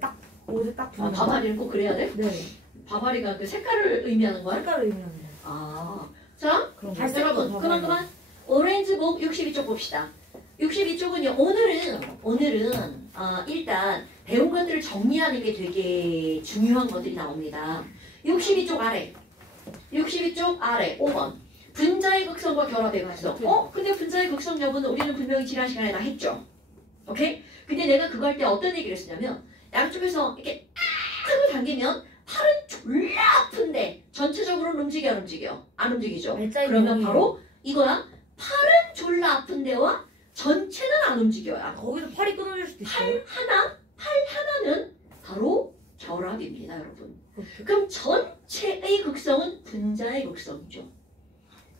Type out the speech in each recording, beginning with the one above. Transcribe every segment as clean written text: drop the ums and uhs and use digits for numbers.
딱 옷에 딱 붙는. 바바리는 꼭 그래야 돼? 네. 바바리가 그 색깔을 의미하는 거야? 색깔을 의미합니다. 아, 자, 잘생긴 여러분, 그만. 오렌지북 62쪽 봅시다. 62쪽은요, 오늘은 일단 배운 것들을 정리하는 게 되게 중요한 것들이 나옵니다. 62쪽 아래, 62쪽 아래 5번. 분자의 극성과 결합의 극성. 근데 분자의 극성 여부는 우리는 분명히 지난 시간에 다 했죠. 오케이? 근데 내가 그거 할 때 어떤 얘기를 했었냐면, 양쪽에서 이렇게 탁을 당기면 팔은 졸라 아픈데 전체적으로는 움직여 안 움직여? 안 움직이죠. 그러면 바로 이거야. 팔은 졸라 아픈데와 전체는 안 움직여야. 거기서 팔이 끊어질 수도 있어요. 팔 하나는 바로 결합입니다, 여러분. 그럼 전체의 극성은 분자의 극성이죠.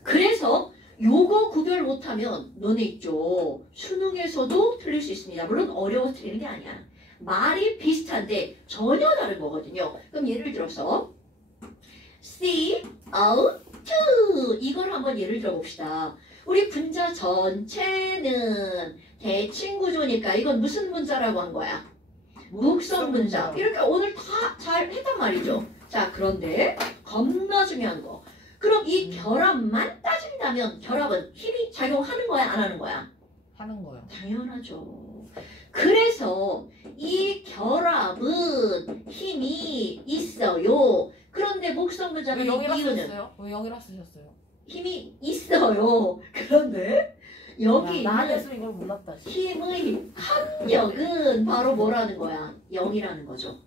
그래서 요거 구별 못하면 너네 있죠. 수능에서도 틀릴 수 있습니다. 물론 어려워서 틀리는 게 아니야. 말이 비슷한데 전혀 다른 거거든요. 그럼 예를 들어서 CO2 이걸 한번 예를 들어 봅시다. 우리 분자 전체는 대칭 구조니까 이건 무슨 분자라고 한 거야? 무극성 분자. 이렇게 오늘 다 잘 했단 말이죠. 자, 그런데 겁나 중요한 거. 그럼 이 결합만 따진다면 결합은 힘이 작용하는 거야, 안 하는 거야? 하는 거요. 당연하죠. 그래서 이 결합은 힘이 있어요. 그런데 목성 분자는 이유는 왜 0이라 쓰셨어요? 힘이 있어요. 그런데 여기 나한테서 이걸 몰랐다. 힘의 합력은 바로 뭐라는 거야? 0이라는 거죠.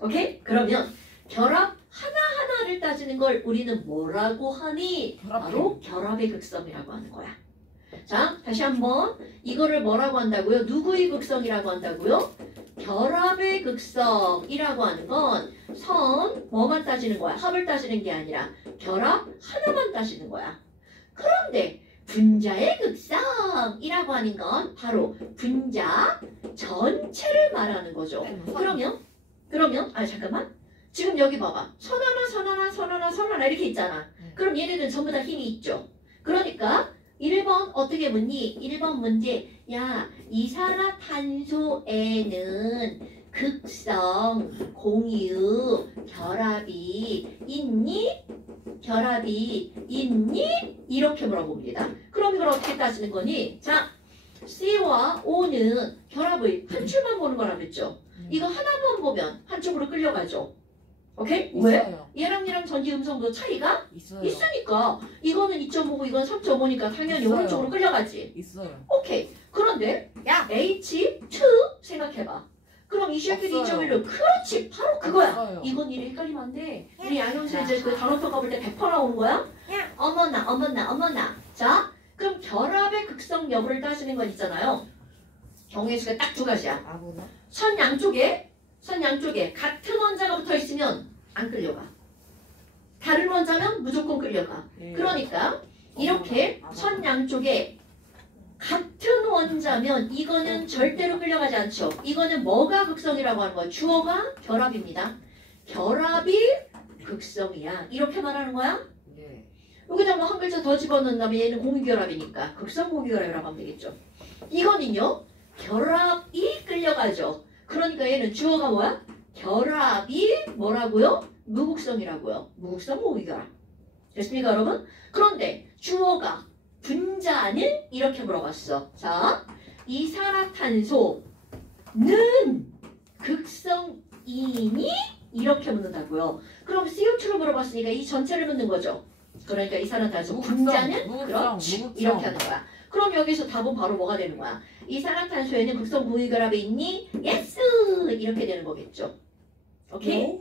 오케이? 그러면 결합 하나하나를 따지는 걸 우리는 뭐라고 하니? 바로 결합의 극성이라고 하는 거야. 자, 다시 한번 이거를 뭐라고 한다고요? 누구의 극성이라고 한다고요? 결합의 극성이라고 하는 건 선 뭐만 따지는 거야? 합을 따지는 게 아니라 결합 하나만 따지는 거야. 그런데 분자의 극성이라고 하는 건 바로 분자 전체를 말하는 거죠. 그러면 잠깐만. 지금 여기 봐봐. 선 하나 이렇게 있잖아. 그럼 얘네들은 전부 다 힘이 있죠. 그러니까 1번 어떻게 묻니? 1번 문제. 야, 이산화탄소에는 극성, 공유, 결합이 있니? 이렇게 물어봅니다. 그럼 이걸 어떻게 따지는 거니? 자, C와 O는 결합의 한 줄만 보는 거라 그랬죠. 이거 하나만 보면 한쪽으로 끌려가죠. 오케이? 왜? 얘랑 전기 음성도 차이가 있으니까 이거는 2.5고 이건 3.5니까 당연히 오른쪽으로 끌려가지. 있어요. 오케이. 그런데 야! H2 생각해봐. 그럼 이 쉐필 2.1로 그렇지. 바로 그거야. 없어요. 이건 일이 헷갈리면 안 돼. 우리 양형수 이제 그 단원평가 볼 때 100% 나오는 거야? 어머나. 자, 그럼 결합의 극성 여부를 따지는 건 있잖아요. 경우의 수가 딱 두 가지야. 선 양쪽에 같은 원자가 붙어 있으면 안 끌려가. 다른 원자면 무조건 끌려가. 그러니까 이렇게 선 양쪽에 같은 원자면 이거는 절대로 끌려가지 않죠. 이거는 뭐가 극성이라고 하는 거야? 주어가 결합입니다. 결합이 극성이야. 이렇게 말하는 거야? 네. 여기다 뭐 한 글자 더 집어넣는다면 얘는 공유결합이니까 극성 공유결합이라고 하면 되겠죠. 이거는요. 결합이 끌려가죠. 그러니까 얘는 주어가 뭐야? 결합이 뭐라고요? 무극성이라고요. 무극성 공유결합. 됐습니까, 여러분? 그런데 주어가 분자는 이렇게 물어봤어. 자, 이산화탄소는 극성이니? 이렇게 묻는다고요. 그럼 CO2로 물어봤으니까 이 전체를 묻는 거죠. 그러니까 이산화탄소 분자는 그렇지. 이렇게 하는 거야. 그럼 여기서 답은 바로 뭐가 되는 거야? 이산화탄소에는 극성 공유결합이 있니? 예스! 이렇게 되는 거겠죠. 오케이?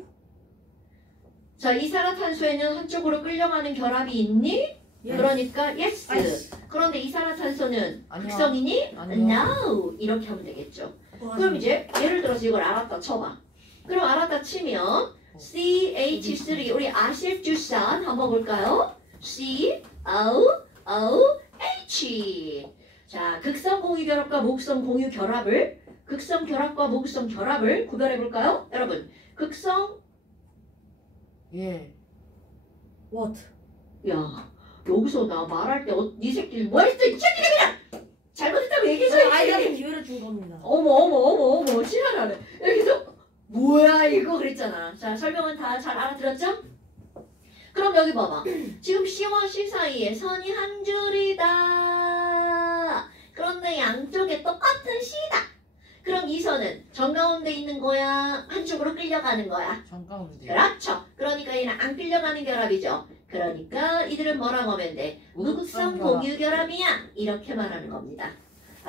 자, 이산화탄소에는 한쪽으로 끌려가는 결합이 있니? 그러니까 예스. 그런데 이산화탄소는 극성이니? No. 이렇게 하면 되겠죠. 그럼 이제 예를 들어서 이걸 알았다 쳐봐. 그럼 알았다 치면 CH3 우리 아실주산 한번 볼까요? COOH. 자, 극성 공유 결합과 무극성 공유 결합을 극성 결합과 무극성 결합을 구별해 볼까요? 여러분, 극성 What? 야, 여기서 나 말할 때 네 새끼 뭐 했어? 이 새끼를 그냥 잘못했다고 얘기해줘야지. 아이한테 기회를 준 겁니다. 어머 지랄하네. 여기서 아이고 그랬잖아. 자 설명은 다 잘 알아들었죠? 그럼 여기 봐봐. 지금 C와 C 사이에 선이 한 줄이다. 그런데 양쪽에 똑같은 C다. 그럼 이 선은 정가운데 있는 거야? 한쪽으로 끌려가는 거야? 정가운데. 그렇죠. 그러니까 얘는 안 끌려가는 결합이죠. 그러니까 이들은 뭐라고 하면 돼? 무극성 공유 결합이야. 이렇게 말하는 겁니다.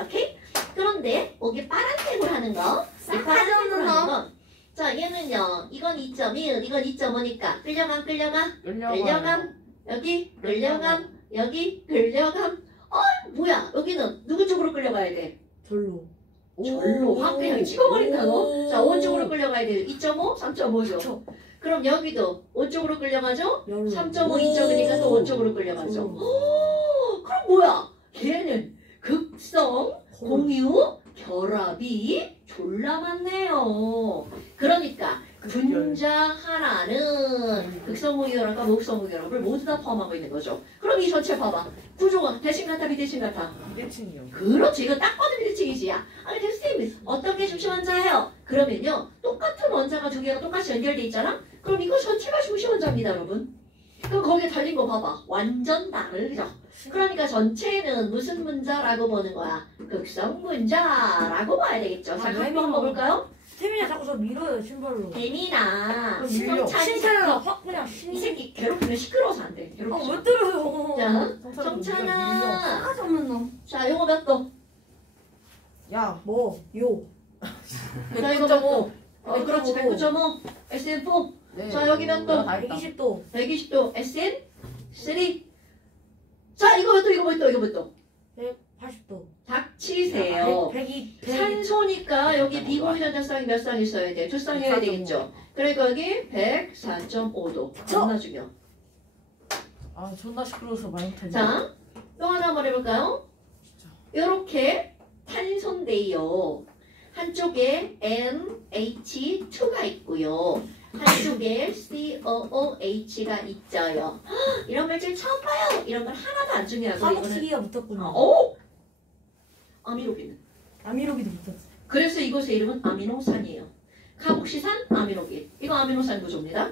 오케이? 그런데 여기 파란색으로 하는 거. 이 파란색으로 하는 거. 자 얘는요. 이건 2.1, 이건 2.5니까 끌려감 끌려가? 끌려감. 여기 끌려감. 여기 끌려감. 뭐야? 여기는 누구 쪽으로 끌려가야 돼? 절로. 절로 확 그냥 찍어버린다 너. 자, 오쪽으로 끌려가야 돼. 2.5, 3.5죠. 그럼 여기도 오쪽으로 끌려가죠? 3.5, 2.5니까 또 오쪽으로 끌려가죠. 오, 그럼 뭐야? 걔는 극성 공유 결합이 졸라 많네요. 그러니까 분자 하나는 극성 공유 결합과 무극성 공유 결합을 모두 다 포함하고 있는 거죠. 그럼 이 전체 봐봐. 구조가 대칭 같아 비대칭 같아? 비대칭이요. 그렇지. 이거 딱 봐도 비대칭이지. 아니 선생님 어떤 게 중심 원자예요? 그러면요 똑같은 원자가 두 개가 똑같이 연결돼 있잖아? 그럼 이거 전체가 중심 원자입니다 여러분. 그럼 거기에 달린 거 봐봐. 완전 다르죠. 그러니까 전체는 무슨 분자라고 보는 거야? 극성 분자라고 봐야 되겠죠. 자 그럼 한번 볼까요? 태민이 자꾸 저 밀어요 신발로. 재민아 밀려. 신사야 확 그냥 이 새끼 괴롭히면 시끄러워서 안 돼. 괴롭히지 마. 아왜 때려요? 자 정찬아 싸가지 없는 놈. 자 요거 몇 도? 야, 뭐? 요. 자 이거 몇 도? 109.5. 그렇지 109.5 SN4 네. 자 여기 몇 도? 다 했다. 120도. 120도 SN3 자 이거 몇 도? 이거 몇 도? 이거 몇 도? 180도. 닥치세요 100. 산소니까 여기 비공유 전자쌍이 몇 쌍 있어야 돼? 두 쌍이어야 104.5. 되겠죠 그러니까 여기 104.5도 겁나 중요 아, 존나 시끄러워서 많이 터져. 자 또 하나 한번 해볼까요? 진짜. 요렇게 탄소인데요 한쪽에 NH2가 있고요 한쪽에 COOH가 있어요. 이런 물질 처음 봐요. 이런 건 하나도 안 중요하고 이거는 화목시기가 붙었구나. 아미로기는. 아미로기도 붙었어. 그래서 이것의 이름은 아미노산이에요. 카복시산, 아미노기. 이거 아미노산 구조입니다.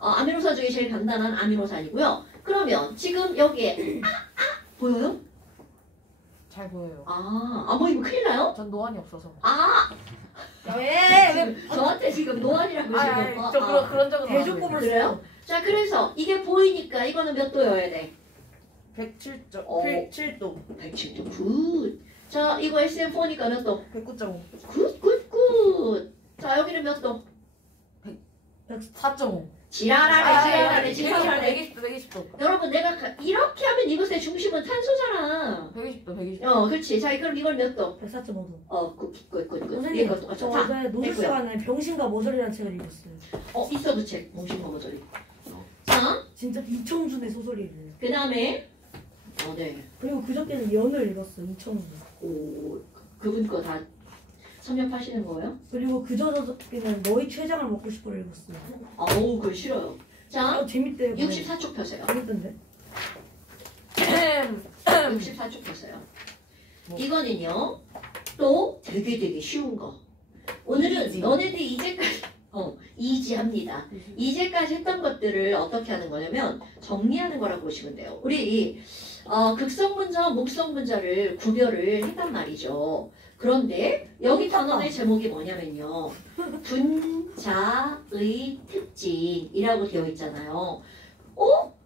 아미노산 중에 제일 간단한 아미노산이고요. 그러면 지금 여기에 보여요? 잘 보여요. 안 보이면 큰일 나요? 전 노안이 없어서. 왜? 저한테 지금 노안이라고 지금. 그런 적은 대조법을 그래요? 자, 그래서 이게 보이니까 이거는 몇 도여야 돼? 107도. 어. 7도. 107도. 굿. 자, 이거 SM4니까 몇 도? 109.5. 굿. 자, 여기는 몇 도? 4.5. 지랄하네. 120도. 여러분, 내가 이렇게 하면 이것의 중심은 탄소잖아. 120도. 그렇지. 자, 그럼 이걸 몇 도? 104.5도. 굿. 선생님, 이거 똑같죠. 저 자, 어제 노트 됐고요. 시간에 병신과 모조리라는 책을 읽었어요. 있어, 그 책. 몽신모모저리. 자, 진짜 이청준의 소설이래요. 그 다음에, 네. 그리고 그저께는 연을 읽었어요. 이청준. 그분 거 다 섭렵하시는 거예요? 그리고 그저께는 너희 췌장을 먹고 싶어를 읽었어요. 그거 싫어요. 자, 재밌대요. 64쪽 펴세요. 재밌던데? 64쪽 펴세요. 뭐. 이거는요, 또 되게 쉬운 거. 오늘은 이지. 너네들 이제까지, 이지합니다. 이제까지 했던 것들을 어떻게 하는 거냐면, 정리하는 거라고 보시면 돼요. 우리, 극성분자와 목성분자를 구별을 했단 말이죠. 그런데 여기 단원의 제목이 뭐냐면요. 분자의 특징이라고 되어 있잖아요.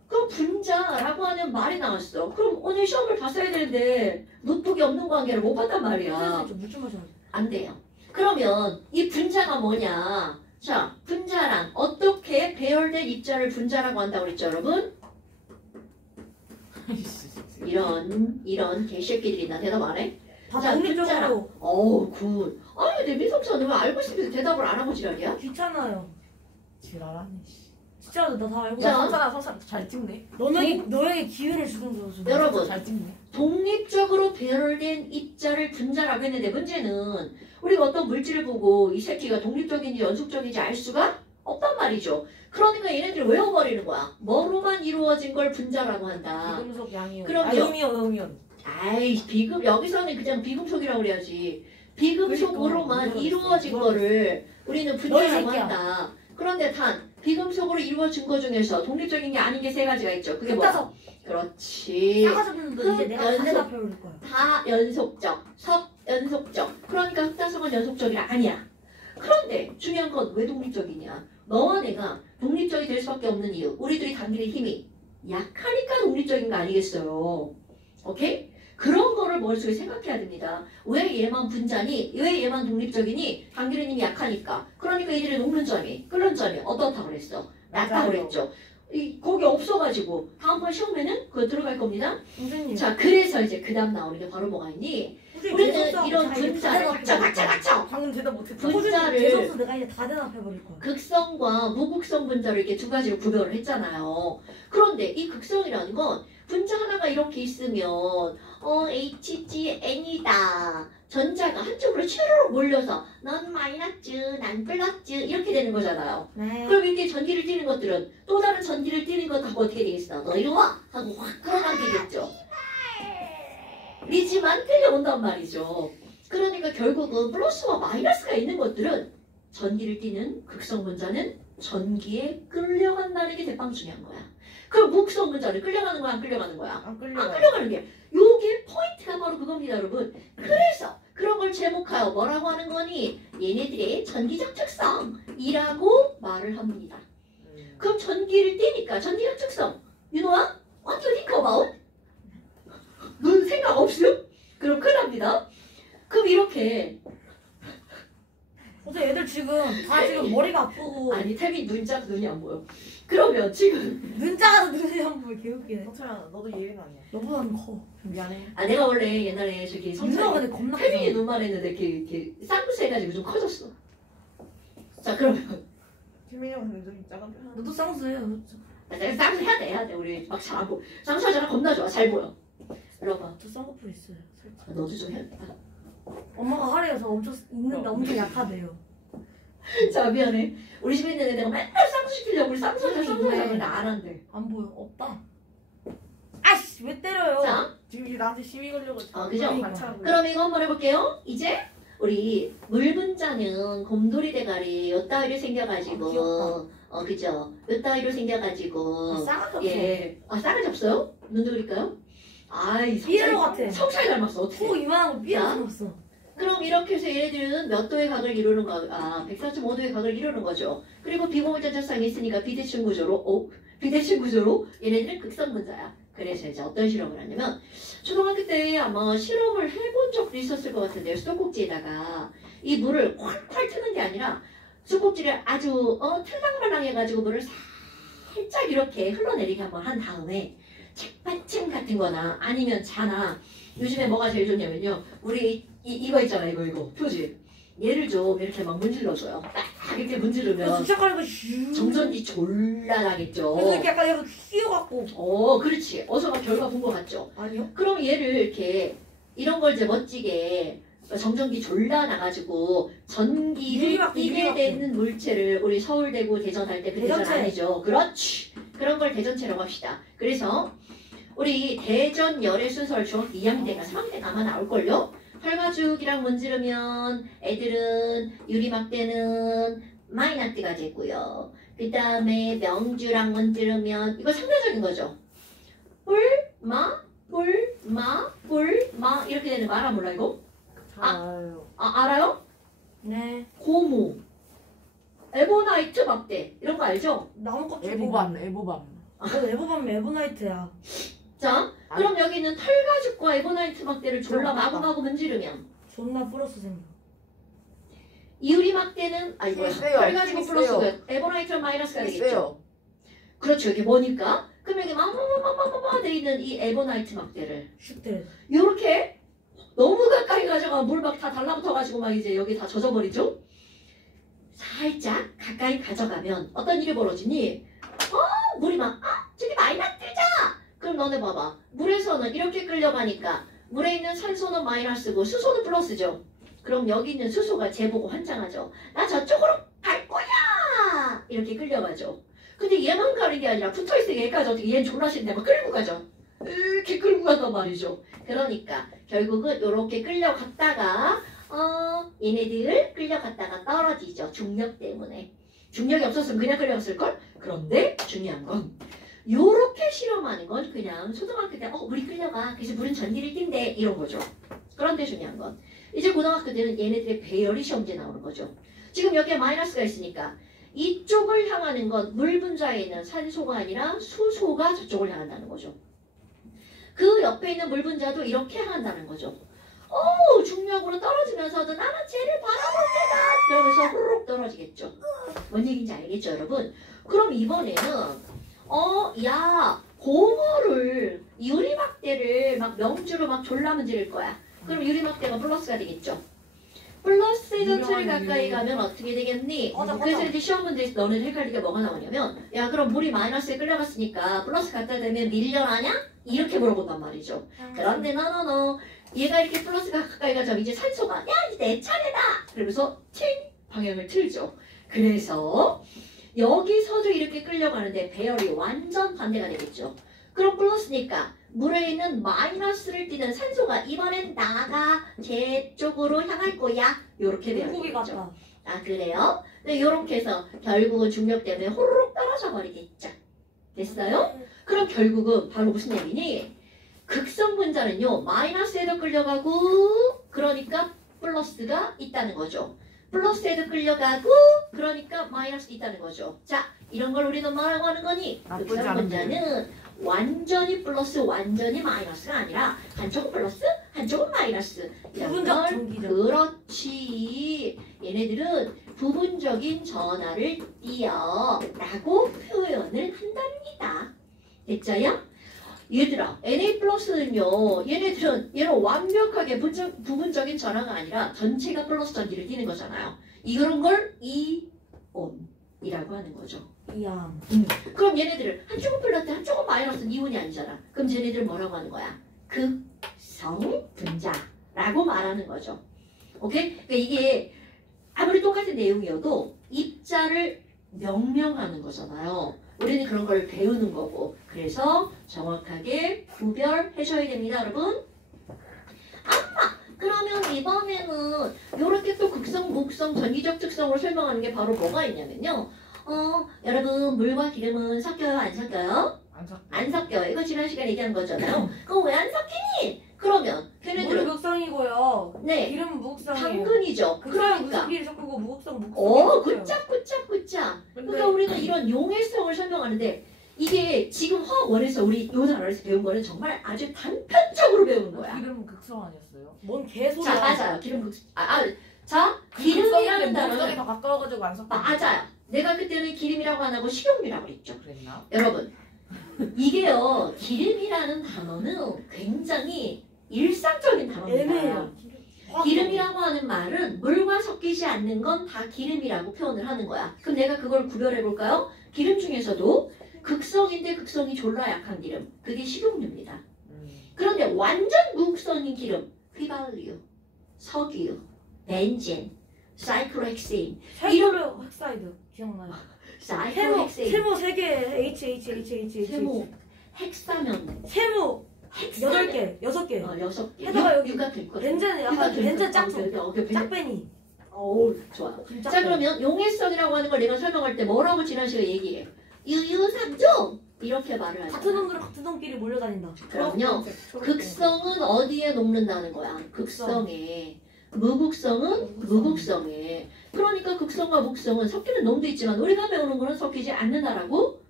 그럼 분자라고 하는 말이 나왔어. 그럼 오늘 시험을 봤어야 되는데 노트북이 없는 관계를 못 봤단 말이야. 물좀 마셔. 안 돼요. 그러면 이 분자가 뭐냐? 자, 분자란 어떻게 배열된 입자를 분자라고 한다고 그랬죠, 여러분? 이런 개새끼들이 나 대답 안 해? 다 자, 독립적으로. 굿. 아니, 내 민성선 왜 알고 있으면서 대답을 안 하고 지랄이야? 귀찮아요. 지랄하네. 진짜 나 다 알고 자, 있어. 성찬아 잘 찍네. 너에게 기회를 주는 거죠. 여러분. 잘 찍네. 독립적으로 배열된 입자를 분자라고 했는데 문제는 우리가 어떤 물질을 보고 이 새끼가 독립적인지 연속적인지 알 수가 없단 말이죠. 그러니까 얘네들이 외워버리는 거야. 뭐로만 이루어진 걸 분자라고 한다. 비금속 양이온. 그럼요. 음이온. 아이 여기서는 그냥 비금속이라고 그래야지. 비금속으로만 그러니까. 이루어진 이거- 거를 우리는 너희 분자라고 새끼야. 한다. 그런데 단 비금속으로 이루어진 거 중에서 독립적인 게 아닌 게 세 가지가 있죠. 그게 뭐야? 흑다석. 그렇지. 싸가지 없는 너 이제 내가 다 연속. 대답해버릴 거야. 다 연속적, 석 연속적. 그러니까 흑다성은 연속적이라 아니야. 그런데 중요한 건 왜 독립적이냐? 너와 내가 독립적이 될 수밖에 없는 이유. 우리들이 당기는 힘이 약하니까 독립적인 거 아니겠어요? 오케이? 그런 거를 머릿속에 생각해야 됩니다. 왜 얘만 분자니? 왜 얘만 독립적이니? 당기는 힘이 약하니까. 그러니까 이들의 녹는 점이, 끓는 점이 어떻다 그랬어? 낮다 맞아요. 그랬죠. 거기 없어가지고 다음번 시험에는 그거 들어갈 겁니다. 선생님. 자, 그래서 이제 그 다음 나오는 게 바로 뭐가 있니? 우리는 이런 분자를 닥쳐! 방금 대답 못했다. 분자를 대성수 내가 이제 다 대답해버릴 거야. 극성과 무극성 분자를 이렇게 두 가지로 구별을 했잖아요. 그런데 이 극성이라는 건 분자 하나가 이렇게 있으면 HGN이다. 전자가 한쪽으로 쭈르륵 몰려서 넌 마이너스, 난 플러스 이렇게 되는 거잖아요. 네. 그럼 이렇게 전기를 띠는 것들은 또 다른 전기를 띠는 것하고 어떻게 되겠어? 너 이리 와! 하고 확 끌어당기겠죠. 이지만 끌려온단 말이죠. 그러니까 결국은 플러스와 마이너스가 있는 것들은 전기를 띠는 극성 분자는 전기에 끌려간다는 게 대빵 중요한 거야. 그럼 무극성 분자는 끌려가는 거야, 안 끌려가는 거야? 안 안 끌려가요. 끌려가는 게 요게 포인트가 바로 그겁니다, 여러분. 그래서 그런 걸 제목하여 뭐라고 하는 거니? 얘네들의 전기적 특성이라고 말을 합니다. 그럼 전기를 띠니까 전기적 특성. You know what? What do you think about? 눈 생각 없음? 그럼 큰일 납니다. 그럼 이렇게 선생님 애들 지금 머리가 아프고 아니 태민 눈 작아 눈이 안 보여. 그러면 지금 눈 작아서 눈이 안 보여. 개웃기네. 성철아 너도 예외가 아니야. 너보다는 커. 미안해. 내가 원래 옛날에 저기 윤서가 성철이 근데 겁나 태민이 커. 눈만 했는데 이렇게 쌍수 해가지고 좀 커졌어. 자 그러면 태민이 형 근데 좀 작은 편. 너도 쌍수해요. 쌍수 해야 돼 우리 막 잘하고 쌍수하잖아 겁나 좋아 잘 보여. 이리 와봐. 저 쌍꺼풀 있어요. 살짝. 너도 좀 해야겠다. 엄마가 하래요. 저 엄청 있는데 엄청 약하대요. 자 미안해. 우리 집에 있는 애가 맨날 쌍수 시키려고 우리 쌍수하자 근데 안 한대. 안 보여. 없다. 아씨 왜 때려요? 자 지금 이제 나한테 시비 걸려고. 그죠? 관찰하고. 그럼 이거 한번 해볼게요. 이제 우리 물분자는 곰돌이 대가리 요 따위로 생겨가지고 그죠? 요 따위로 생겨가지고 싸가지 없어. 예. 싸가지 없어요? 눈 그릴까요? 아이 삐에로 같아. 성찰 닮았어 코 어떻게? 이만한 거 삐에로 자. 생겼어. 그럼 이렇게 해서 얘네들은 몇 도의 각을 이루는 거? 104.5도의 각을 이루는 거죠. 그리고 비공유전자쌍이 있으니까 비대칭 구조로 얘네들은 극성분자야. 그래서 이제 어떤 실험을 하냐면 초등학교 때 아마 실험을 해본 적도 있었을 것 같은데요. 수도꼭지에다가 이 물을 콸콸 트는 게 아니라 수도꼭지를 아주 틀랑말랑 해가지고 물을 살짝 이렇게 흘러내리게 한번 한 다음에 책받침 같은 거나 아니면 자나 요즘에 뭐가 제일 좋냐면요. 우리 이거 있잖아 이거 표지 얘를 좀 이렇게 막 문질러줘요. 딱 이렇게 문지르면 주착하니까 슈. 정전기 졸라 나겠죠. 그래서 이렇게 약간 얘가 휘어갖고. 그렇지. 어서 막 결과 본 것 같죠. 아니요. 그럼 얘를 이렇게 이런 걸 이제 멋지게 정전기 졸라 나가지고 전기를 유리막대, 띠게 유리막대. 되는 물체를 우리 서울대고 대전 할 때 그 대전 대전체. 아니죠. 그렇지. 그런 걸 대전체라고 합시다. 그래서 우리 대전 열의 순서를 중학교 2학년 때가 3학년 때 아마 나올걸요? 혈가죽이랑 문지르면 애들은 유리막대는 마이너스가 되고요. 그 다음에 명주랑 문지르면 이거 상대적인 거죠. 뿔마 이렇게 되는 거 알아 몰라 이거? 알아요. 알아요? 네. 고무 에보나이트 막대 이런 거 알죠? 나무 껍질. 에보밤. 에보밤 에보나이트야. 자 그럼 여기는 털가죽과 에보나이트 막대를 졸라 마구마구 문지르면 존나 플러스 생겨. 이유리 막대는 힘이 세요. 털가죽이 힘이 플러스고요. 에보나이트는 마이너스가 되겠죠. 세요. 그렇죠. 이게 뭐니까? 그럼 여기 마마마마마마 돼 있는 이 에보나이트 막대를 슈트. 요렇게 너무 가까이 가져가 물 막 다 달라붙어가지고 막 이제 여기 다 젖어버리죠. 살짝 가까이 가져가면 어떤 일이 벌어지니? 물이 막 저기 마이너스자. 그럼 너네 봐봐. 물에서는 이렇게 끌려가니까 물에 있는 산소는 마이너스고 수소는 플러스죠. 그럼 여기 있는 수소가 쟤보고 환장하죠. 나 저쪽으로 갈 거야. 이렇게 끌려가죠. 근데 얘만 가는 게 아니라 붙어있으니까 얘까지 어떻게 얘는 졸라 싫은데 막 끌고 가죠. 이렇게 끌고 간단 말이죠. 그러니까 결국은 이렇게 끌려갔다가 얘네들 끌려갔다가 떨어지죠. 중력 때문에. 중력이 없었으면 그냥 끌려갔을걸? 그런데 중요한 건 요렇게 실험하는 건 그냥 초등학교 때 물이 끌려가. 그래서 물은 전기를 띈대. 이런 거죠. 그런데 중요한 건 이제 고등학교 때는 얘네들의 배열이 시험지에 나오는 거죠. 지금 여기에 마이너스가 있으니까 이쪽을 향하는 건 물 분자에 있는 산소가 아니라 수소가 저쪽을 향한다는 거죠. 그 옆에 있는 물 분자도 이렇게 향한다는 거죠. 중력으로 떨어지면서도 나는 쟤를 바라볼 때다. 그러면서 후루룩 떨어지겠죠. 뭔 얘기인지 알겠죠, 여러분? 그럼 이번에는 고무를 유리막대를 막 명주로 막 졸라 문지를 거야. 그럼 유리막대가 플러스가 되겠죠. 플러스에서 틀 가까이 가면 어떻게 되겠니? 그래서 이제 시험 문제에서 너는 헷갈릴 게 뭐가 나오냐면 야 그럼 물이 마이너스에 끌려갔으니까 플러스 갖다 대면 밀려나냐? 이렇게 물어본단 말이죠. 그런데 너너너 얘가 이렇게 플러스가 가까이 가자면 이제 산소가 야 이제 내 차례다! 그러면서 팅! 방향을 틀죠. 그래서 여기서도 이렇게 끌려가는데 배열이 완전 반대가 되겠죠. 그럼 플러스니까 물에 있는 마이너스를 띠는 산소가 이번엔 나가 제 쪽으로 향할 거야. 요렇게 물고기 배열이겠죠. 같다. 아 그래요? 네, 요렇게 해서 결국은 중력 때문에 호로록 떨어져 버리겠죠. 됐어요? 그럼 결국은 바로 무슨 얘기니? 극성 분자는요 마이너스에도 끌려가고 그러니까 플러스가 있다는 거죠. 플러스에도 끌려가고 그러니까 마이너스 있다는 거죠. 자 이런 걸 우리는 뭐라고 하는 거니? 극성 분자는 완전히 플러스 완전히 마이너스가 아니라 한쪽은 플러스 한쪽은 마이너스 이런 부분적 걸 전기죠. 그렇지 얘네들은 부분적인 전하를 띄어 라고 표현을 한답니다. 됐죠요? 얘들아 Na 플러스는요 얘네들은 얘는 완벽하게 부분적인 전하가 아니라 전체가 플러스 전기를 띠는 거잖아요. 이런 걸 이온이라고 하는 거죠. 이야. 그럼 얘네들은 한쪽은 플러스 한쪽은 마이너스 이온이 아니잖아. 그럼 쟤네들 뭐라고 하는 거야? 극성 분자라고 말하는 거죠. 오케이? 그러니까 이게 아무리 똑같은 내용이어도 입자를 명명하는 거잖아요. 우리는 그런 걸 배우는 거고 그래서 정확하게 구별하셔야 됩니다, 여러분. 그러면 이번에는 이렇게 또 극성, 목성, 전기적 특성을 설명하는 게 바로 뭐가 있냐면요. 여러분 물과 기름은 섞여요? 안 섞여요? 안 섞여요. 이거 지난 시간에 얘기한 거잖아요. 그럼 왜 안 섞이니? 그러면 물은 걔네들은 극성이고요. 네 기름은 무극성이에요. 당근이죠. 극성은 그러니까 무기를 섞고 무극성 무극성. 굿짝. 그러니까 우리는 이런 용해성을 설명하는데 이게 지금 화학원에서 우리 요 단어에서 배운 거는 정말 아주 단편적으로 배우는 거야. 기름은 극성 아니었어요? 뭔 개소리야. 자 맞아요. 기름 자 기름이라는 목성이 단어는 더 가까워가지고 안 섞어. 맞아요. 내가 그때는 기름이라고 안 하고 식용유라고 그랬죠. 그랬나? 여러분 이게요 기름이라는 단어는 굉장히 일상적인 단어입니다. 애매해요. 기름이라고 하는 말은 물과 섞이지 않는 건 다 기름이라고 표현을 하는 거야. 그럼 내가 그걸 구별해 볼까요? 기름 중에서도 극성인데 극성이 졸라 약한 기름 그게 식용유입니다. 그런데 완전 무극성인 기름 휘발유, 석유, 벤젠, 사이클렉신 세모로 헥사이드 기억나요? 사이클렉신 세모 3개 HHHH 세모 헥사면 세모 8개 6개 6개 해다가 여기 유가 될 거야. 벤젠은 약간 벤젠 짝퉁 짝퉁 짝배니. 어우 좋아. 자 그러면 용해성이라고 하는 걸 내가 설명할 때 뭐라고 지난 시간에 얘기해? 유유삼종 이렇게 말을 하잖아. 같은 놈들은 같은 놈끼리 몰려다닌다. 그럼요. 극성은 어디에 녹는다는 거야? 극성에. 무극성은 무극성에. 그러니까 극성과 무극성은 섞이는 놈도 있지만 우리가 배우는 거는 섞이지 않는다라고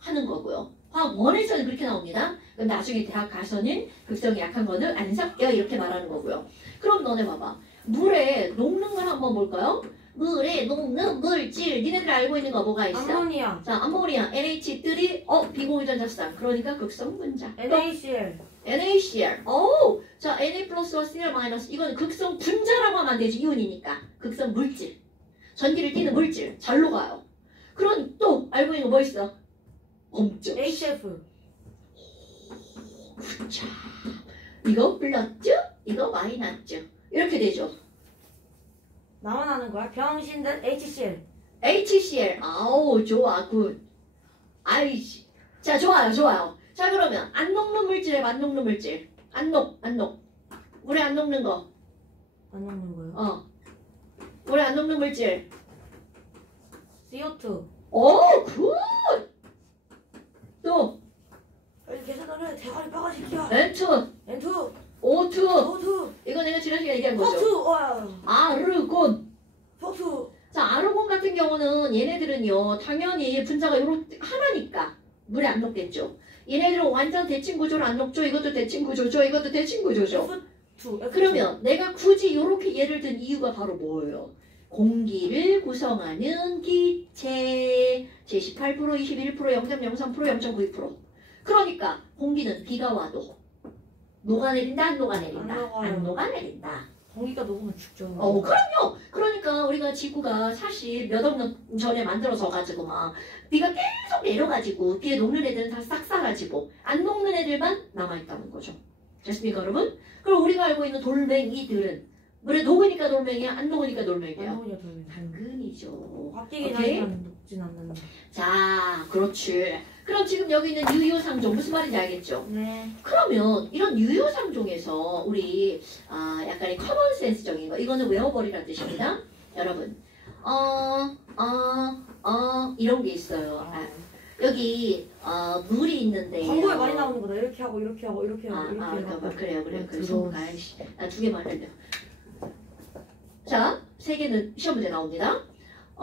하는 거고요. 화학원에서는 그렇게 나옵니다. 그럼 나중에 대학 가서는 극성이 약한 거는 안 섞여 이렇게 말하는 거고요. 그럼 너네 봐봐. 물에 녹는 걸 한번 볼까요? 물에 녹는 물질 니네들 알고 있는 거 뭐가 있어? 암모니아, 자, 암모니아, NH3, 비공유전자쌍. 그러니까 극성 분자. NaCl, NaCl. 자, Na 플러스와 Cl 마이너스. 이거는 극성 분자라고 하면 안 되지. 이온이니까. 극성 물질. 전기를 띠는 물질. 잘 녹아요. 그럼 또 알고 있는 거 뭐 있어? 엄청. HF. 자, 이거 플러스, 이거 마이너스. 이렇게 되죠. 나만 아는 거야? 병신된 HCl. HCl. 좋아, 굿. 아이씨. 자, 좋아요. 자, 그러면 안 녹는 물질에 안 녹는 물질. 안 녹. 물에 안 녹는 거. 안 녹는 거요? 물에 안 녹는 물질. CO2. 오, 굿! 또 빨리 계산하래. 대가리 빠가지기야. N2, N2. O2. O2. 이거 내가 지난 시간에 얘기한 거죠. 폭투. 와. 아르곤. 폭투. 자, 아르곤 같은 경우는 얘네들은요, 당연히 분자가 요렇게 하나니까 물에 안 녹겠죠. 얘네들은 완전 대칭 구조를 안 녹죠. 이것도 대칭 구조죠. 이것도 대칭 구조죠. F2. 그러면 내가 굳이 요렇게 얘를 든 이유가 바로 뭐예요? 공기를 구성하는 기체 제18%, 21%, 0.03%, 0.92%. 그러니까 공기는 비가 와도 녹아내린다, 안 녹아내린다? 안 녹아요. 안 녹아내린다. 공기가 녹으면 죽죠. 그럼요. 그러니까 우리가 지구가 사실 몇 억 년 전에 만들어서 가지고 막 비가 계속 내려가지고 비에 녹는 애들은 다 싹 사라지고 안 녹는 애들만 남아있다는 거죠. 됐습니까, 여러분? 그럼 우리가 알고 있는 돌멩이들은 물에 녹으니까 돌멩이야, 안 녹으니까 돌멩이야? 안 녹으냐 돌멩이. 당근이죠. 꽉끼긴 오케이? 하지만 녹진 않는다. 자, 그렇지. 그럼 지금 여기 있는 유효상종 무슨 말인지 알겠죠? 네. 그러면 이런 유효상종에서 우리 약간의 커먼센스적인 거 이거는 외워버리라는 뜻입니다. 여러분 이런 게 있어요. 여기 물이 있는데 광고에 많이 나오는 거다. 이렇게 하고 이렇게 하고 이렇게 하고 이렇게 하고. 그래요. 들어오시. 아이씨, 나 2개만 할래요. 자, 3개는 시험 문제 나옵니다.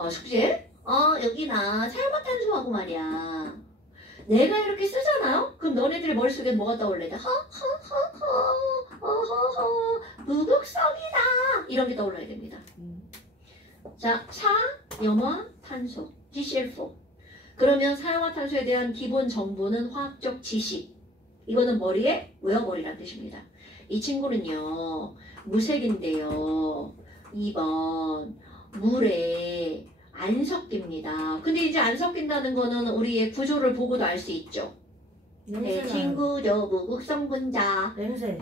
숙제. 여기나 살화탄소하고 말이야. 내가 이렇게 쓰잖아요? 그럼 너네들 머릿속에 뭐가 떠올래? 무극성이다. 이런 게 떠올라야 됩니다. 자, 사염화탄소, GCl4. 그러면 사염화탄소에 대한 기본 정보는 화학적 지식. 이거는 머리에 외워버리란 뜻입니다. 이 친구는요, 무색인데요. 2번, 물에 안 섞입니다. 근데 이제 안 섞인다는 거는 우리의 구조를 보고도 알 수 있죠. 냄새 나요. 대칭구조, 무극성 분자. 냄새.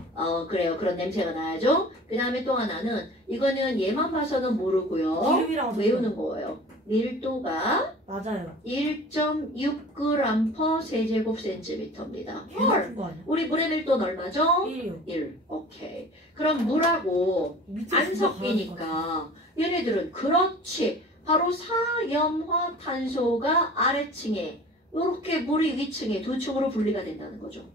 그래요. 그런 냄새가 나야죠. 그 다음에 또 하나는 이거는 얘만 봐서는 모르고요. 기름이랑 외우는 거예요. 밀도가 맞아요. 1.6g per 세제곱센티미터입니다. 헐. 거 아니야? 우리 물의 밀도는 얼마죠? 1이요. 1. 오케이. 그럼 물하고 안 섞이니까 얘네들은 그렇지. 바로 사염화탄소가 아래층에 이렇게 물이 위층에 두 층으로 분리가 된다는 거죠.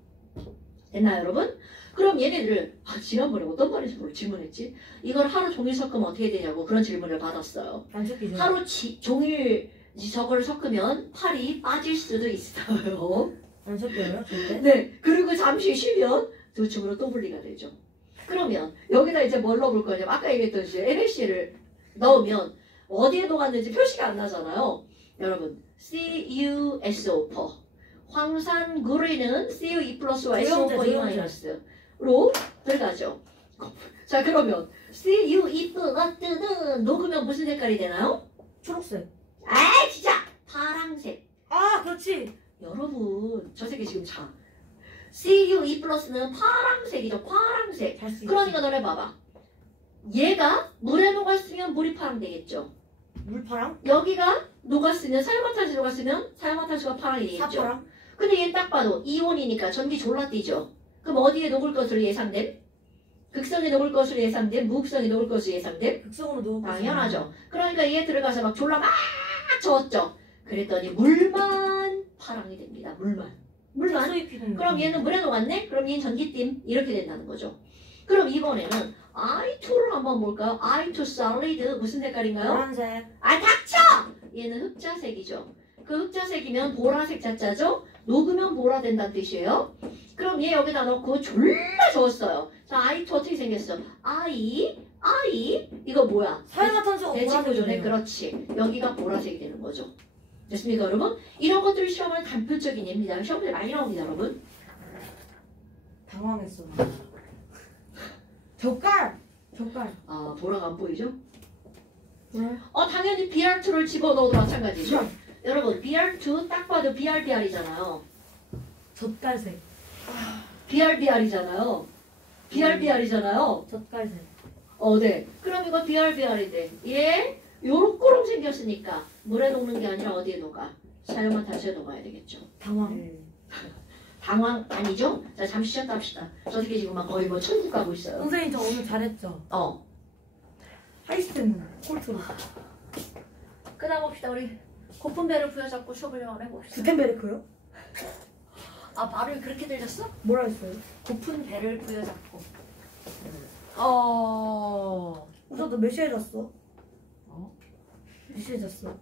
됐나요, 여러분? 그럼 얘네들을 지난번에 어떤 말에서 질문했지? 이걸 하루 종일 섞으면 어떻게 되냐고 그런 질문을 받았어요. 안 섞이죠. 하루 종일 저걸 섞으면 팔이 빠질 수도 있어요. 안 섞여요, 절대? 네. 그리고 잠시 쉬면 두 층으로 또 분리가 되죠. 그러면 여기다 이제 뭘 넣어볼 거냐면 아까 얘기했듯이 NaCl을 넣으면 어디에 녹았는지 표시가 안 나잖아요. 여러분, CuSO4. 황산구리는 CU2 플러스와 SO4 마이너스로 들어가죠. 자, 그러면 CU2 플러스는 녹으면 무슨 색깔이 되나요? 초록색. 진짜! 파랑색. 아, 그렇지. 여러분, 저 색이 지금 자. CU2 플러스는 파랑색이죠. 파랑색. 잘 쓰. 그러니까 너네 봐봐. 얘가 물에 녹았으면 물이 파랑 되겠죠. 물파랑? 여기가 녹았으면 사용화탄소 녹았으면 사용화탄소가 파랑이 되겠죠. 사파랑? 근데 얘는 딱 봐도 이온이니까 전기 졸라 뛰죠. 그럼 어디에 녹을 것으로 예상됨? 극성에 녹을 것으로 예상됨? 무극성에 녹을 것으로 예상됨? 극성으로 녹을 당연하죠. 그러니까 얘 들어가서 막 졸라 막 저었죠. 그랬더니 물만 파랑이 됩니다. 물만. 수입히는. 그럼 얘는 물에 녹았네? 그럼 얘는 전기팀 이렇게 된다는 거죠. 그럼 이번에는 I2를 한번 볼까요? I2 solid 무슨 색깔인가요? 노란색. 닥쳐! 얘는 흑자색이죠. 그 흑자색이면 보라색 자자죠? 녹으면 보라 된다는 뜻이에요. 그럼 얘 여기다 넣고 졸라 저었어요. 자, I2 어떻게 생겼어? I 이거 뭐야? 사용화탄소가 대칭구조네. 보라색이네요. 그렇지. 여기가 보라색이 되는 거죠. 됐습니까, 여러분? 이런 것들 시험은 단편적인 예입니다. 시험들 많이 나옵니다, 여러분. 당황했어. 젓갈. 보라가 안 보이죠? 네. 당연히 BR2를 집어넣어도 마찬가지죠. 여러분, BR2 딱 봐도 BRBR이잖아요. 젓갈색. BRBR이잖아요. BRBR이잖아요. 젓갈색. 네. 그럼 이거 BRBR인데 얘 요렇게로 생겼으니까 물에 녹는 게 아니라 어디에 녹아? 사용화탄소에 녹아야 되겠죠. 당황 아니죠? 자, 잠시 쉬었다 합시다. 저 새끼 지금 막 거의 뭐 천국 가고 있어요. 선생님 저 오늘 잘했죠? 하이스트는 콜트로. 그다음 봅시다. 우리 고픈 배를 부여잡고 수업을 좀 한번 해봅시다. 구텐베르크요? 아 발음이 그렇게 들렸어? 뭐라 했어요? 고픈 배를 부여잡고. 우선 너 몇 시에 잤어? 어? 몇 시에 잤어?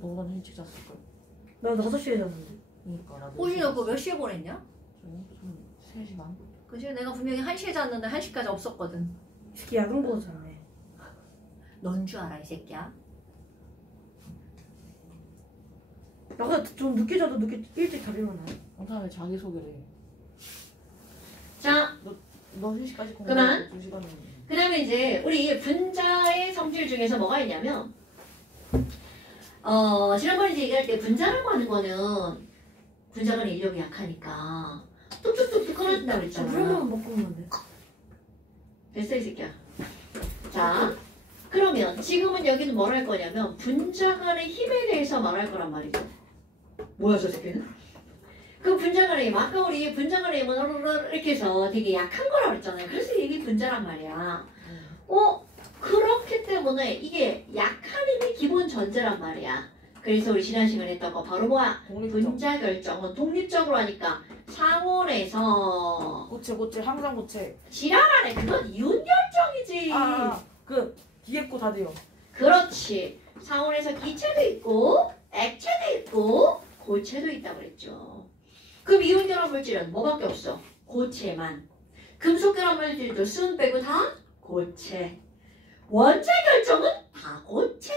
너보다 일찍 잤을걸. 나 6시에 잤는데. 그니까 나도. 호진이 너 그거 몇 시에 보냈냐? 좀 3시 반? 그지? 내가 분명히 1시에 잤는데 1시까지 없었거든. 이 새끼 야근 보고 잤네. 넌 줄 알아 이 새끼야? 나 근데 좀 늦게 자도 늦게 일찍 잘 일어나. 다음에 자기소개를 해. 자, 너 3시까지 그만. 2시간은. 그 다음에 이제 우리 분자의 성질 중에서 뭐가 있냐면 지난번에 이제 얘기할 때 분자라고 하는 거는 분자간의 인력이 약하니까 뚝뚝뚝뚝 끊어진다고 물 그랬잖아. 한번 먹고 오면 돼. 됐어 이 새끼야. 자, 그러면 지금은 여기는 뭘 할 거냐면 분자간의 힘에 대해서 말할 거란 말이죠. 뭐야 저 새끼는? 그 분자간의 힘, 아까 우리 분자간의 힘은 이렇게 해서 되게 약한 거라고 그랬잖아요. 그래서 이게 분자란 말이야. 그렇기 때문에 이게 약한 힘이 기본 전제란 말이야. 그래서 우리 지난 시간에 했던 거 바로 뭐야? 분자 결정은 독립적으로 하니까 상온에서 고체 항상 고체. 지랄하네. 그건 이온 결정이지. 그 뒤에 거 다 돼요. 그렇지. 상온에서 기체도 있고 액체도 있고 고체도 있다고 그랬죠. 그럼 이온 결합 물질은 뭐밖에 없어? 고체만. 금속 결합 물질도 순 빼고 다 고체. 원자 결정은 다 고체.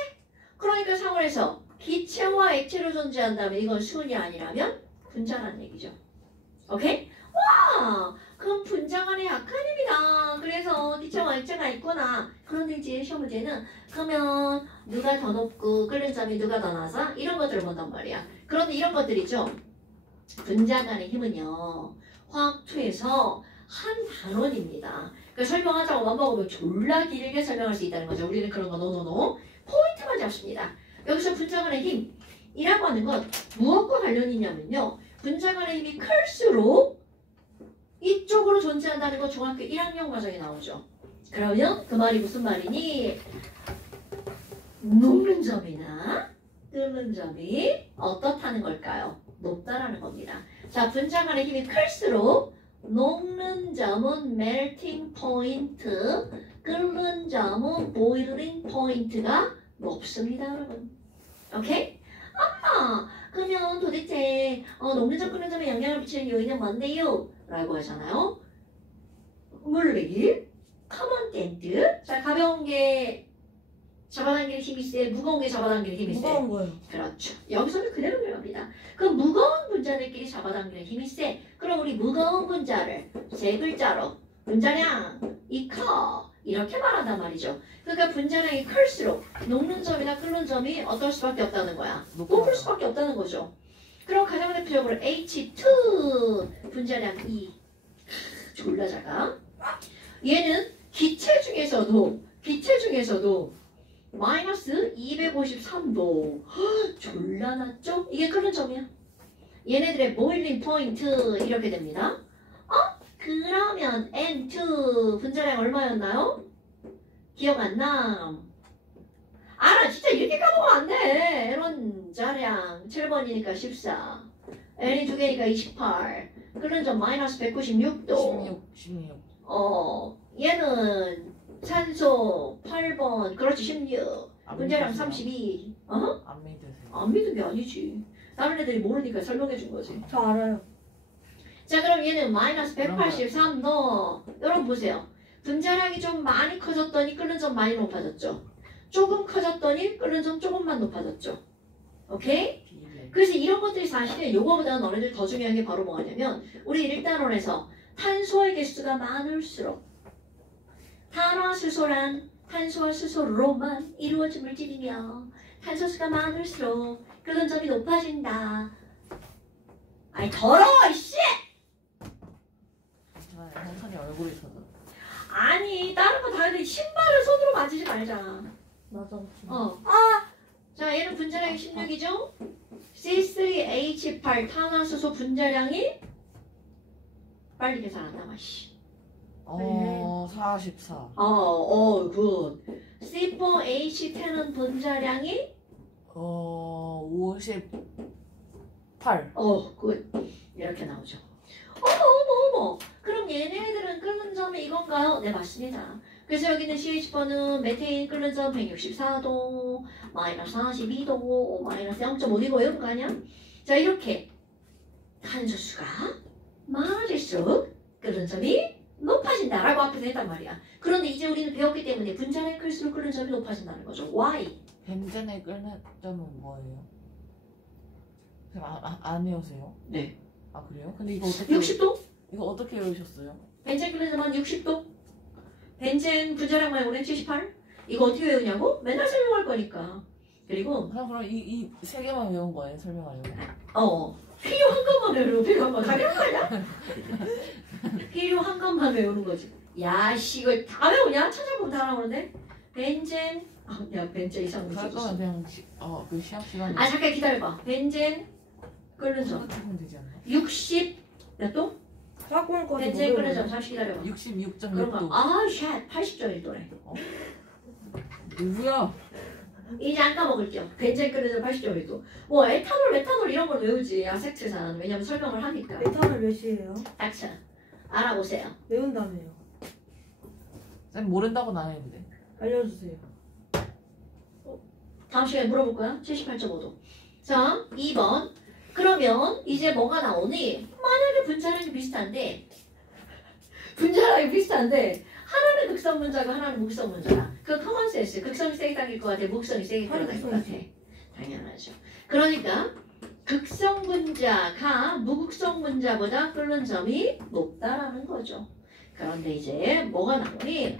그러니까 상온에서 기체와 액체로 존재한다면 이건 순이 아니라면 분자라는 얘기죠. 오케이? 와! 그럼 분자간의 약한 힘이다. 그래서 기체와 액체가 있구나. 그런데 이제 시험 문제는 그러면 누가 더 높고 끓는 점이 누가 더 낮아? 이런 것들을 본단 말이야. 그런데 이런 것들이죠. 분자간의 힘은요. 화학2에서 한 단원입니다. 그러니까 설명하자고 맘먹으면 졸라 길게 설명할 수 있다는 거죠. 우리는 그런 거 노노노. 포인트만 잡습니다. 여기서 분자간의 힘이라고 하는 건 무엇과 관련이 있냐면요. 분자간의 힘이 클수록 이쪽으로 존재한다는 거 중학교 1학년 과정에 나오죠. 그러면 그 말이 무슨 말이니? 녹는 점이나 끓는 점이 어떻다는 걸까요? 높다라는 겁니다. 자, 분자간의 힘이 클수록 녹는 점은 melting point, 끓는 점은 boiling point가 높습니다, 여러분. 오케이? 그러면 도대체 녹는 점, 끓는 점에 영향을 미치는 요인은 뭔데요? 라고 하잖아요. 물리, 커먼 댄트. 자, 가벼운 게 잡아당기는 힘이 세, 무거운 게 잡아당기는 힘이 세. 무거운 거예요. 그렇죠. 여기서는 그대로 들어갑니다. 그 무거운 분자들끼리 잡아당기는 힘이 세. 그럼 우리 무거운 분자를 세 글자로 분자량, 이커 이렇게 말한단 말이죠. 그러니까 분자량이 클수록 녹는 점이나 끓는 점이 어떨 수밖에 없다는 거야. 높을 수밖에 없다는 거죠. 그럼 가장 대표적으로 H2 분자량 2. 졸라 작아. 얘는 기체 중에서도 마이너스 253도. 졸라 낮죠? 이게 끓는 점이야. 얘네들의 보일링 포인트 이렇게 됩니다. 그러면 N2 분자량 얼마였나요? 기억 안 나. 알아. 진짜 이렇게 까먹으면 안 돼. 분자량 7번이니까 14. N이 2개니까 28. 끓는 점 마이너스 196도. 16. 얘는 산소 8번. 그렇지 16. 분자량 32. 안 믿으세요. 안 믿은 게 아니지. 다른 애들이 모르니까 설명해 준 거지. 저 알아요. 자, 그럼 얘는 마이너스 183도. 여러분 보세요. 분자량이 좀 많이 커졌더니 끓는 점 많이 높아졌죠. 조금 커졌더니 끓는 점 조금만 높아졌죠. 오케이? 그래서 이런 것들이 사실은 요거보다 너네들 더 중요한 게 바로 뭐냐면 우리 1단원에서 탄소의 개수가 많을수록 탄화수소란 탄소와 수소로만 이루어진 물질이며 탄소수가 많을수록 끓는 점이 높아진다. 아이 더러워 이씨! 형선이 얼굴이 져서. 아니 다른 거 다 해도 신발을 손으로 만지지 말자. 맞아. 자 얘는 분자량이 16이죠? C3H8 탄화수소 분자량이 빨리 계산한다 마씨. 44. 굿. C4H10은 분자량이 58. 굿. 이렇게 나오죠. 어머. 그럼 얘네들은 끓는 점이 이건가요? 네, 맞습니다. 그래서 여기는 CH4는 메테인 끓는 점 164도, 마이너스 42도, 마이너스 0.5이고 이런 거 아니야? 자, 이렇게 탄소수가 많을수록 끓는 점이 높아진다라고 앞에서 했단 말이야. 그런데 이제 우리는 배웠기 때문에 분자량이 클수록 끓는 점이 높아진다는 거죠. Why? 벤젠의 끓는 점은 뭐예요? 안 외우세요? 네. 아 그래요? 근데 이거 어떻게 60도? 이거 어떻게 외우셨어요? 벤젠 끓는 점은 60도? 벤젠 분자량 말고는 78? 이거 어떻게 외우냐고? 맨날 설명할 거니까. 그리고 그럼 이 세 개만 외운 거예요? 설명하려고? 필요한 것만 외우고 필요한 거 다 외우는 거 아니야? 필요한 것만 외우는 거지. 야, 씨, 이걸 다 외우냐? 찾아보면 다 나오는데. 벤젠, 벤젠 이상 그럴 거면 써줬어. 그냥 그 시합 시간에 잠깐 기다려봐. 벤젠 끓는 점 생각해보면 되지 않나? 60, 몇 도? 사고한까지 벤젠 끓는 점 잠시 기다려봐. 66.6도. 그런가? 샷, 80.1도래. 누구야? 이제 안 까먹을게요. 벤젠 끓는 점 80.1도. 뭐 에탄올, 메탄올 이런 걸 외우지. 아세트산. 왜냐면 설명을 하니까. 메탄올 몇이에요? 닥쳐. 알아보세요. 외운다며요. 쌤 모른다고는 안 했는데. 알려주세요. 다음 시간에 물어볼 거야. 78.5도. 자, 2번. 그러면 이제 뭐가 나오니? 만약에 분자량이 비슷한데 하나는 극성 분자고 하나는 무극성 분자다. 그 커먼 센스. 극성이 세게 당길 것 같아. 무극성이 세게 당길 것 같아. 당연하죠. 그러니까 극성 분자가 무극성 분자보다 끓는 점이 높다라는 거죠. 그런데 이제 뭐가 나오니?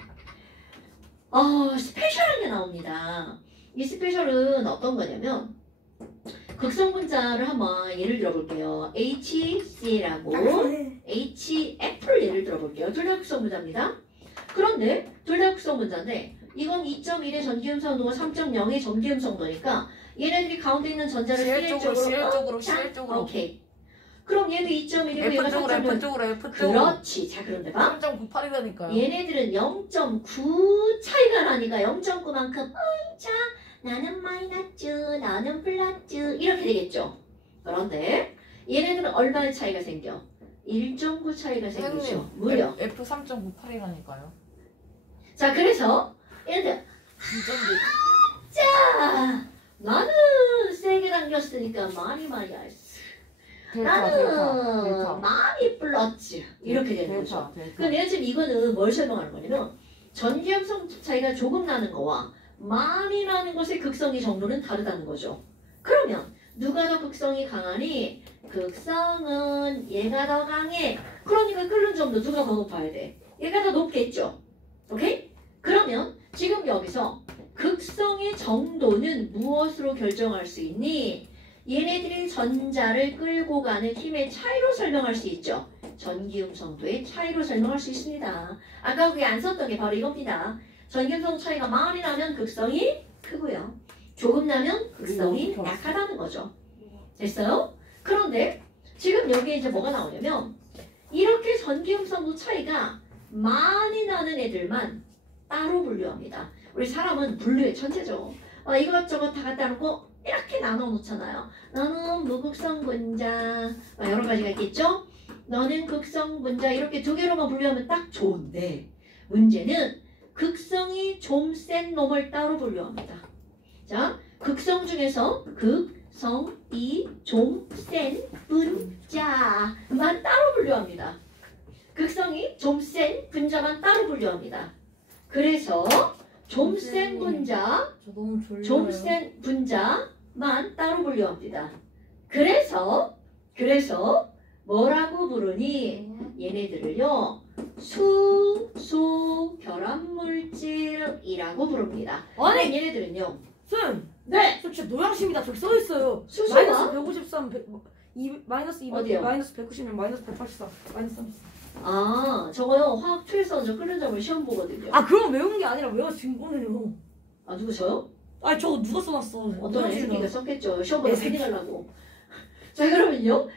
스페셜한 게 나옵니다. 이 스페셜은 어떤 거냐면 극성 분자를 한번 예를 들어볼게요. HC라고 HF를 예를 들어볼게요. 둘 다 극성 분자입니다. 그런데 둘 다 극성 분자인데 이건 2.1의 전기음 성도가 3.0의 전기음 성도니까 얘네들이 가운데 있는 전자를 CL 쪽으로. 오케이. 그럼 얘도 2.1이고 얘가 3.0. F 쪽으로. 그렇지. 자, 그런데 봐. 3.98이라니까요. 얘네들은 0.9 차이가 나니까 0.9만큼 자, 나는 마이너스, 나는 플러스 이렇게 되겠죠. 그런데 얘네들은 얼마의 차이가 생겨? 1.9 차이가 생기죠. 무려. F 3.98이라니까요. 자, 그래서 얘네들 자, 나는 세게 당겼으니까 많이 알았어. 나는 많이 플러스 이렇게 되는 거죠. 그럼 얘는 지금 이거는 뭘 설명하는 거냐면 전기음성 차이가 조금 나는 거와 많이 나는 것의 극성의 정도는 다르다는 거죠. 그러면 누가 더 극성이 강하니? 극성은 얘가 더 강해. 그러니까 끓는 점도 누가 더 높아야 돼? 얘가 더 높겠죠. 오케이? 그러면 지금 여기서 극성의 정도는 무엇으로 결정할 수 있니? 얘네들이 전자를 끌고 가는 힘의 차이로 설명할 수 있죠. 전기음성도의 차이로 설명할 수 있습니다. 아까 그게 안 썼던 게 바로 이겁니다. 전기음성 차이가 많이 나면 극성이 크고요. 조금 나면 극성이 약하다는 거죠. 됐어요? 그런데 지금 여기에 이제 뭐가 나오냐면 이렇게 전기음성도 차이가 많이 나는 애들만 따로 분류합니다. 우리 사람은 분류의 천재죠. 이것저것 다 갖다 놓고 이렇게 나눠 놓잖아요. 너는 무극성 분자 여러 가지가 있겠죠? 너는 극성 분자 이렇게 두 개로만 분류하면 딱 좋은데 문제는 극성이 좀 센 놈을 따로 분류합니다. 자, 극성 중에서 극성이 좀 센 분자만 따로 분류합니다. 극성이 좀 센 분자만 따로 분류합니다. 그래서 좀 센 분자, 좀 센 분자만 따로 분류합니다. 그래서 뭐라고 부르니? 얘네들을요 수소 결합물질이라고 부릅니다. 아니! 얘네들은요. 쌤! 네! 저 진짜 노양심이다. 저기 써있어요. 수소가? 마이너스 153, 마이너스 200, 어디요? 마이너스 190, 마이너스 184, 마이너스 34. 저거요 화학 초일성 저 끓는 점을 시험 보거든요. 그럼 외운 게 아니라 외워진 거네요. 누구 저요? 저거 누가 써놨어? 어떤 애새끼가 썼겠죠. 시험 보다 애새끼. 패딩 하려고. 자, 그러면요.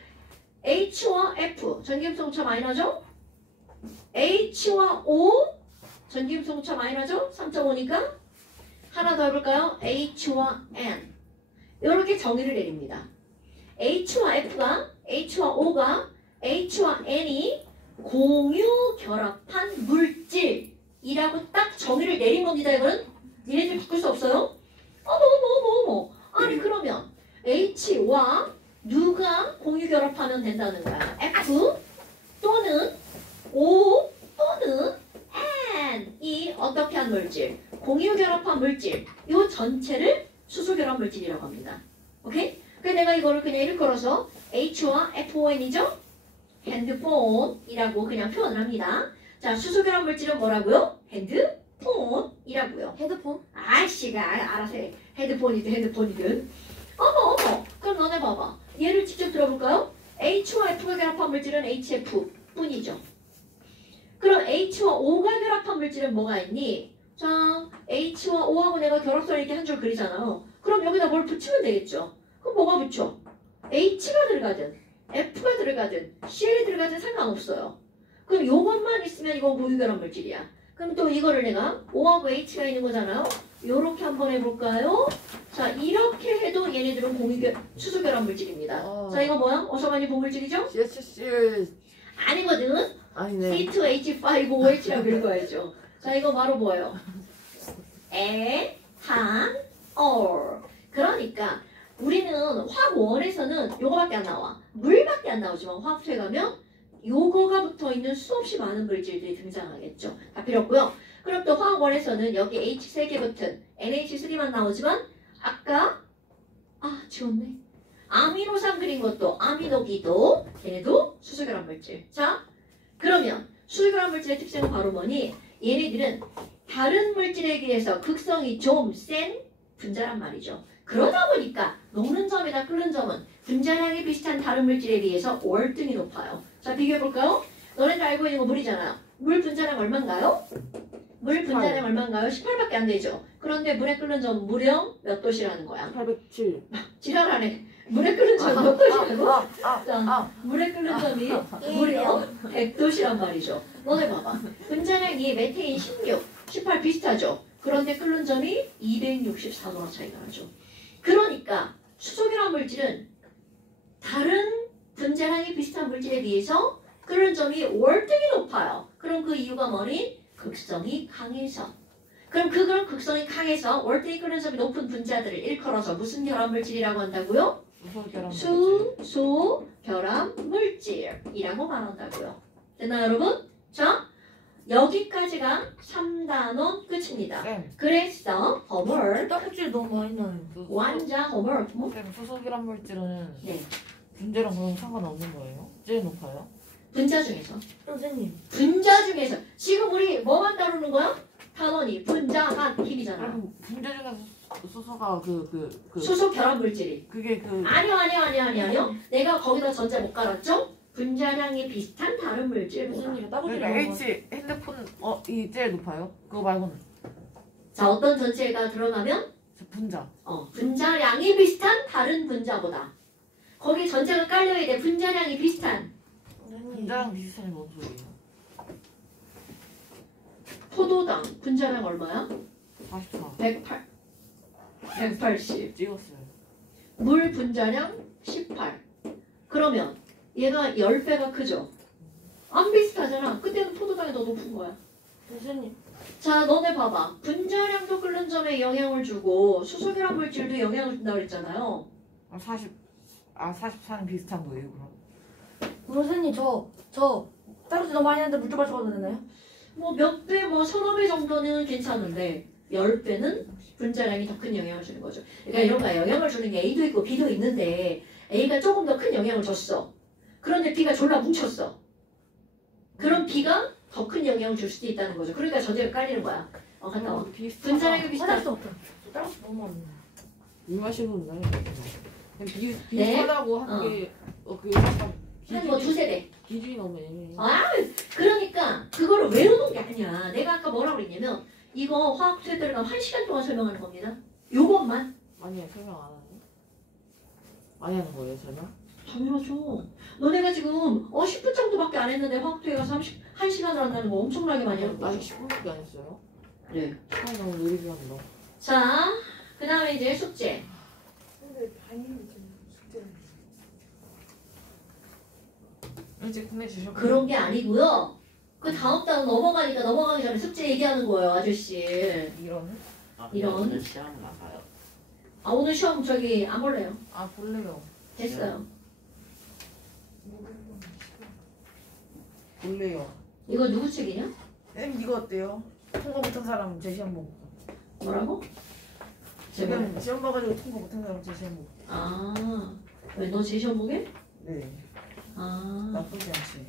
H와 F 전기음성 차 많이 나죠? H와 O 전기음성차 많이 나죠? 3.5니까 하나 더 해볼까요? H와 N 이렇게 정의를 내립니다. H와 H와 O가 H와 N이 공유 결합한 물질이라고 딱 정의를 내린 겁니다. 이거는 니네들 바꿀 수 없어요. 어머 아니 그러면 H와 누가 공유 결합하면 된다는 거야? F 또는 O 또는 N이 어떻게 한 물질? 공유 결합한 물질 이 전체를 수소 결합 물질이라고 합니다. 오케이? 그래서 내가 이거를 그냥 이렇게 걸어서 H와 FON이죠? 핸드폰이라고 그냥 표현을 합니다. 자, 수소 결합 물질은 뭐라고요? 핸드폰이라고요. 헤드폰? 아이씨가 알아서 해. 핸드폰이든. 어머. 그럼 너네 봐봐. 얘를 직접 들어볼까요? H와 F가 결합한 물질은 HF 뿐이죠. 그럼 H와 O가 결합한 물질은 뭐가 있니? 자, H와 O하고 내가 결합선 이렇게 한 줄 그리잖아요. 그럼 여기다 뭘 붙이면 되겠죠? 그럼 뭐가 붙여? H가 들어가든 F가 들어가든 C가 들어가든 상관없어요. 그럼 요것만 있으면 이건 공유결합 물질이야. 그럼 또 이거를 내가 O하고 H가 있는 거잖아요. 요렇게 한번 해볼까요? 자, 이렇게 해도 얘네들은 수소결합 물질입니다. 자, 이거 뭐야? 어서 많이 본 물질이죠? CH 아니거든. 아니네. C2H5OH라고 읽어야죠. 자, 이거 바로 뭐예요? 에탄올. 그러니까 우리는 화학원에서는 요거밖에 안 나와. 물밖에 안 나오지만 화학투에 가면 요거가 붙어있는 수없이 많은 물질들이 등장하겠죠. 다 필요 없고요. 그럼 또 화학원에서는 여기 H 3개 붙은 NH3만 나오지만 아까 지웠네. 아미노산 그린 것도 아미노기도 얘네도 수소결합 물질. 자, 그러면 수소결합 물질의 특징은 바로 뭐니? 얘네들은 다른 물질에 비해서 극성이 좀 센 분자란 말이죠. 그러다 보니까 녹는 점이나 끓는 점은 분자량이 비슷한 다른 물질에 비해서 월등히 높아요. 자, 비교해볼까요? 너네들 알고 있는 거 물이잖아요. 물 분자량 얼마인가요? 물 분자량 얼마인가요? 18밖에 안 되죠. 그런데 물에 끓는 점 무려 몇 도시라는 거야? 807. 지랄하네. 물에 끓는 점 몇 도시라고? 자, 물에 끓는 점이 무려 100도시란 말이죠. 너네 봐봐. 분자량이 메테인 16, 18 비슷하죠. 그런데 끓는 점이 264도나 차이가 나죠. 그러니까 수소결합 물질은 다른 분자량이 비슷한 물질에 비해서 끓는 점이 월등히 높아요. 그럼 그 이유가 뭐니? 극성이 강해서. 그럼 그런 극성이 강해서 월등히 끓는 점이 높은 분자들을 일컬어서 무슨 결합 물질이라고 한다고요? 수소 결합 물질이라고 말한다고요. 됐나요, 여러분? 자, 여기까지가 3단원 끝입니다. 쌤, 그래서 homework 떡국질 너무 많이 나요. 완자 homework 뭐? 쌤 수소결합 물질은 네. 분자랑 그런 상관없는 거예요? 제일 높아요? 분자 중에서 선생님. 분자 중에서 지금 우리 뭐만 다루는 거야? 단원이 분자만 힘이잖아. 그럼 분자 중에서 수소가 수소 결합 물질이. 그게 아니요. 내가 거기다 전자 못 갈았죠? 분자량이 비슷한 다른 물질. 무슨 일이야? 떡국질 그러니까 너무 많이. H 핸드폰 이 제일 높아요? 그거 말고는 자, 어떤 전체가 들어가면 분자. 분자량이 비슷한 다른 분자보다. 거기 전체가 깔려야 돼. 분자량이 비슷한. 분자랑 비슷하니 뭔 소리예요? 포도당 분자량 얼마야? 44. 180. 찍었어요. 물 분자량 18. 그러면 얘가 10배가 크죠? 안 비슷하잖아. 그때는 포도당이 더 높은 거야. 선생님. 자, 너네 봐봐. 분자량도 끓는 점에 영향을 주고 수소결합 물질도 영향을 준다고 그랬잖아요. 44는 비슷한 거예요, 그럼? 선생님 저 떡국질 너무 많이 하는데 물 좀 마셔도 되나요? 뭐 몇 배, 뭐 서너 배 정도는 괜찮은데 10배는 분자량이 더 큰 영향을 주는 거죠. 그러니까 이런 거야. 영향을 주는 게 A도 있고 B도 있는데 A가 조금 더 큰 영향을 줬어. 그런데 B가 졸라 뭉쳤어. 그럼 B가 더 큰 영향을 줄 수도 있다는 거죠. 그러니까 전제가 깔리는 거야. 갔다 와. 분자량이 비슷한. 화장실 없다. 떡국질 너무 많네. 물 마시는 날 네. 비슷하다고 한 게 약간 한 뭐 두세 배. 기준이 너무 애매해. 그러니까 그거를 외우는 게 아니야. 내가 아까 뭐라고 그랬냐면 이거 화학투에 들어가면 1시간 동안 설명하는 겁니다. 요것만 아니야, 설명 안 하네. 많이 하는 거예요, 설명? 당연하죠. 너네가 지금 10분 정도밖에 안 했는데 화학투에 가서 1시간을 한다는 거 엄청나게 많이 하는 거죠. 아직 10분밖에 안 했어요. 네. 시간이 너무 느리게 간다. 자, 그 다음에 이제 숙제. 근데 반인이 지금 숙제를 일찍 끝내주셨고. 그런 게 아니고요. 그 다음 달 넘어가니까 넘어가기 전에 숙제 얘기하는 거예요, 아저씨. 이런? 이런. 오늘 시험 나가요. 아, 오늘 시험 저기 안 볼래요. 아 볼래요. 됐어요. 볼래요. 이거 누구 책이냐? 쌤 이거 어때요? 통과 못한 사람 제 시험 보고. 뭐라고? 지금 시험 봐가지고 통과 못한 사람 제 시험 보고. 아, 왜 너 제 시험 보게? 네. 아, 나쁘지 않지.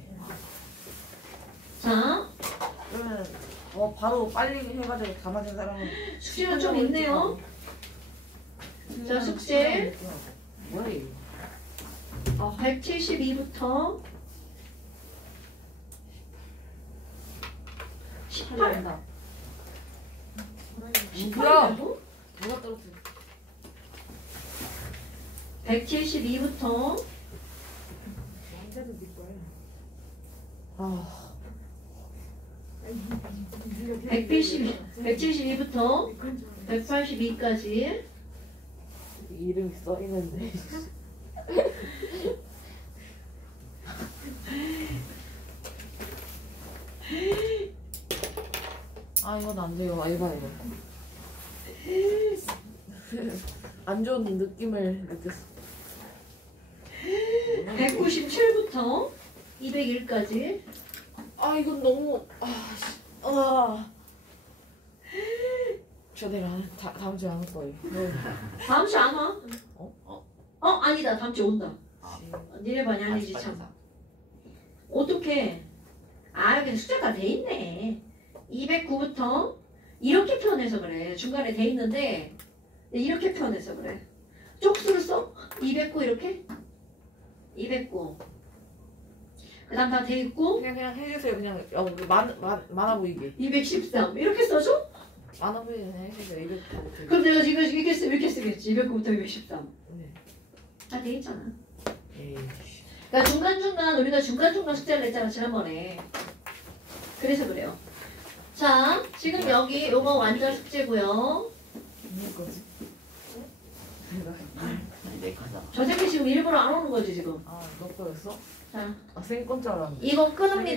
자, 그러면 바로 빨리 해가지고 다 맞은 사람은 숙제가 좀 있네요. 자, 숙제. 뭐야 이거? 172부터 18. 나 18이라고? 누가 떨어뜨려? 172부터 남자도 네 거야. 아 172부터 182까지 이름이 써있는데. 아 이건 안 돼요. 알바예요. 안 좋은 느낌을 느꼈어. 197부터 201까지 아 이건 너무 저 내일 다음 주에 안 올 거예요. 네. 다음 주 안 와? 아니다. 다음 주 온다. 아, 니네 반이 아니지 참. 어떡해. 여기 숫자가 돼 있네. 209부터 이렇게 표현해서 그래. 중간에 돼 있는데 이렇게 표현해서 그래. 쪽수를 써? 209 이렇게? 209. 그 다음 다 돼 있고 그냥 해주세요. 그냥 많아 보이게. 213 이렇게 써줘? 많아 보이게 그냥 해주세요. 이렇게. 그럼 내가 지금 이렇게 쓰면 이렇게 쓰겠지. 209부터 213. 네. 다 돼 있잖아. 에이. 그러니까 중간중간 우리가 중간중간 숙제를 냈잖아 지난번에. 그래서 그래요. 자, 지금 여기 요거 완전 숙제고요. 무슨 거지? 내 거다. 저 새끼 지금 일부러 안 오는 거지 지금. 너 거였어? 자, 쌤 건 줄 알았는데. 이거 끊으면